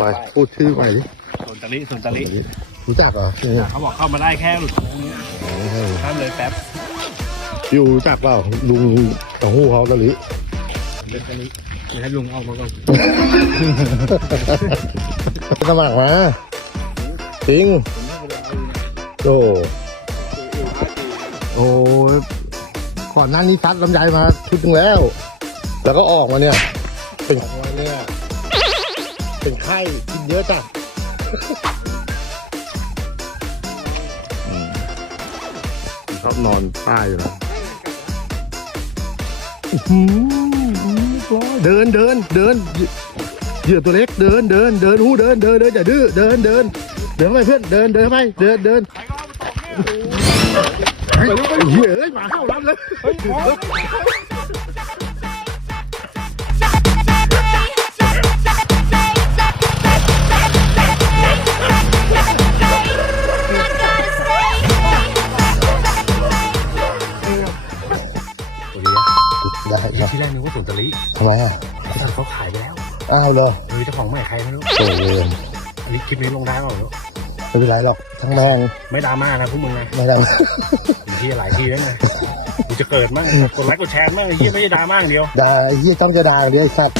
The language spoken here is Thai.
ไปพูดชื่อใหม่ดิสนตะลิสนตะลิรู้จักเหรอเออเขาบอกเข้ามาได้แค่หลุดโค้งนี้เออข้ามเลยแป๊บอยู่รู้จักเปล่าลุงเต่าหู้เขาตะลิเดินตะลิเดี๋ยวให้ลุงเอามาก่อนสมัครมาจริงโอ้โอ้ยก่อนหน้านี้ซัดลำไยมาชุดหนึงแล้ว แล้วก็ออกมาเนี่ย เป็น เนี่ยเป็นไข้กินเยอะจ้ะชอบนอนใต้อยู่แล้วอื้อหือเรียบร้อยเดินเดินเดินเหยื่อตัวเล็กเดินเดินเดินหูเดินเดินเดินอย่าดื้อเดินเดินเดินไปเพื่อนเดินเดินไปเดินเดินไปเร็วไปเหี้ยเอ้ยหมาเข้าร้านเลย ได้ครับที่แรกนึกว่าสนตะลิทำไมอะแต่เขาขายไปแล้วอ้าวเหรอเออเจ้าของใหม่ใครไม่รู้โอ้เวรอันนี้คลิปนี้ลงได้เปล่าไม่รู้ไม่เป็นไรหรอกทั้งแรงไม่ดราม่านะพวกมึงนะไม่ได้อยู่ที่หลายที่แล้วไงกูจะเกิดมั่งกดไลค์กดแชร์มั่งไอ้เหี้ยไม่ใช่ดราม่าอย่างเดียว ด่าไอ้เหี้ยต้องจะด่าเดี๋ยวไอ้สัตว์